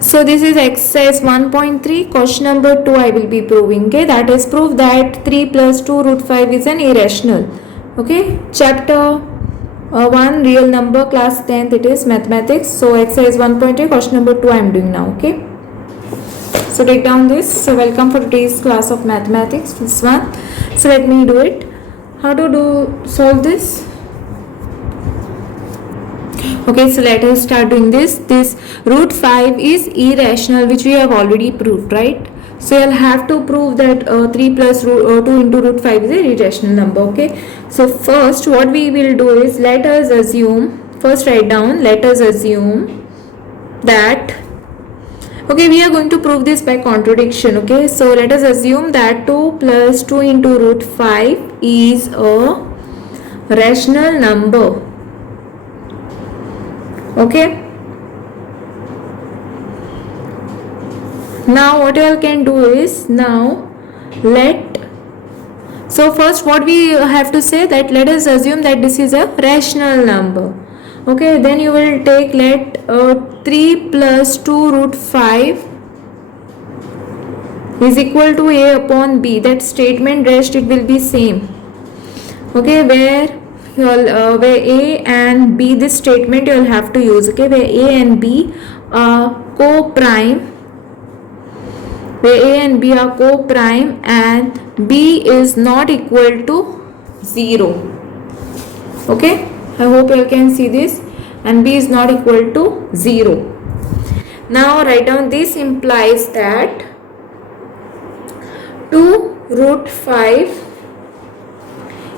So this is exercise 1.3, question number 2 I will be proving. Okay, that is prove that 3 plus 2 root 5 is an irrational. Okay, chapter 1 real number, class 10th, it is mathematics. So exercise 1.3, question number 2 I am doing now. Okay, so take down this. So welcome for today's class of mathematics, this one. So let me do it. How to solve this? Okay, so let us start doing this. This root 5 is irrational, which we have already proved, right? So you'll have to prove that 3 plus 2 into root 5 is an irrational number. Okay, so first what we will do is, let us assume, first write down, let us assume that, okay, we are going to prove this by contradiction. Okay, so let us assume that 2 plus 2 into root 5 is a rational number. Okay, now what you can do is, now so first what we have to say, that let us assume that this is a rational number. Okay, then you will take, let 3 plus 2 root 5 is equal to a upon b. That statement rest, it will be same. Okay, where a and b, this statement you will have to use. Okay, where a and b are co-prime, where a and b are co-prime and b is not equal to 0. Okay, I hope you can see this, and b is not equal to 0. Now write down, this implies that 2 root 5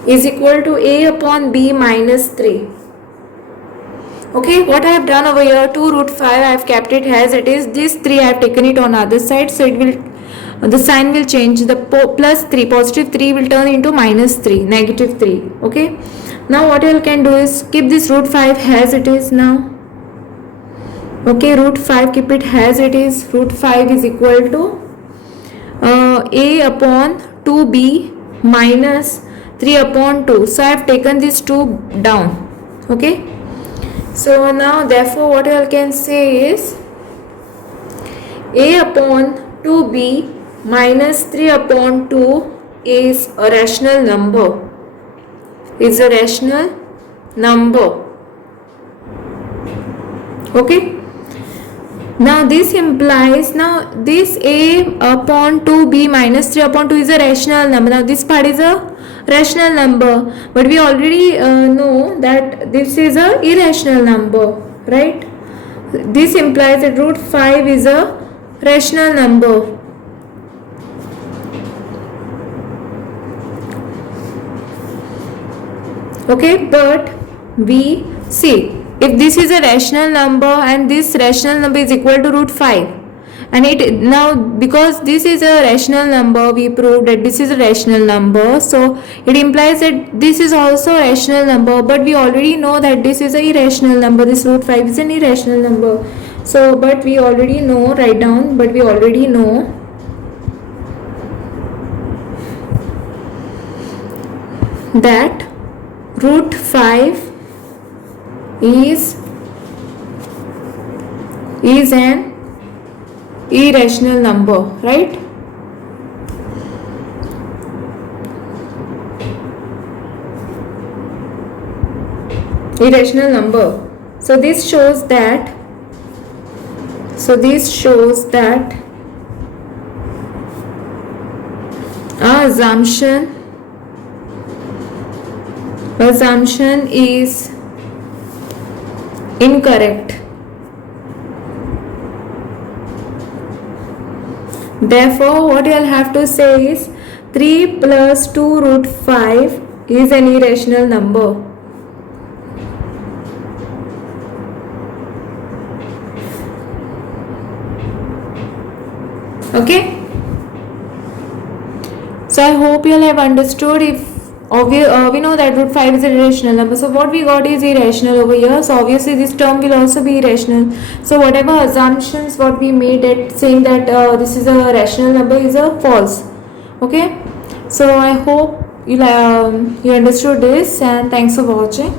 is equal to a upon b minus 3. Okay, what I have done over here, 2 root 5 I have kept it as it is. This 3 I have taken it on other side, so it will, the sign will change. The plus 3, positive 3 will turn into minus 3, negative 3. Okay, now what you can do is keep this root 5 as it is now. Okay, root 5, keep it as it is. Root 5 is equal to a upon 2b minus 3 upon 2. So I have taken this 2 down. Okay, so now therefore what I can say is, a upon 2b minus 3 upon 2 is a rational number, is a rational number. Okay, now this implies, now this a upon 2b minus 3 upon 2 is a rational number. Now this part is a rational number, but we already know that this is a irrational number, right? This implies that root 5 is a rational number. Okay, but we see, if this is a rational number and this rational number is equal to root 5, and it now, because this is a rational number, we proved that this is a rational number, so it implies that this is also a rational number, but we already know that this is a irrational number. This root 5 is an irrational number. So but we already know, write down, but we already know that root 5 is an irrational number, right? Irrational number. So this shows that, our assumption is incorrect. Therefore what you'll have to say is, 3 plus 2 root 5 is an irrational number. Okay, so I hope you'll have understood. If we know that root 5 is an irrational number, so what we got is irrational over here, so obviously this term will also be irrational. So whatever assumptions what we made at saying that this is a rational number is a false. Okay, so I hope you understood this, and thanks for watching.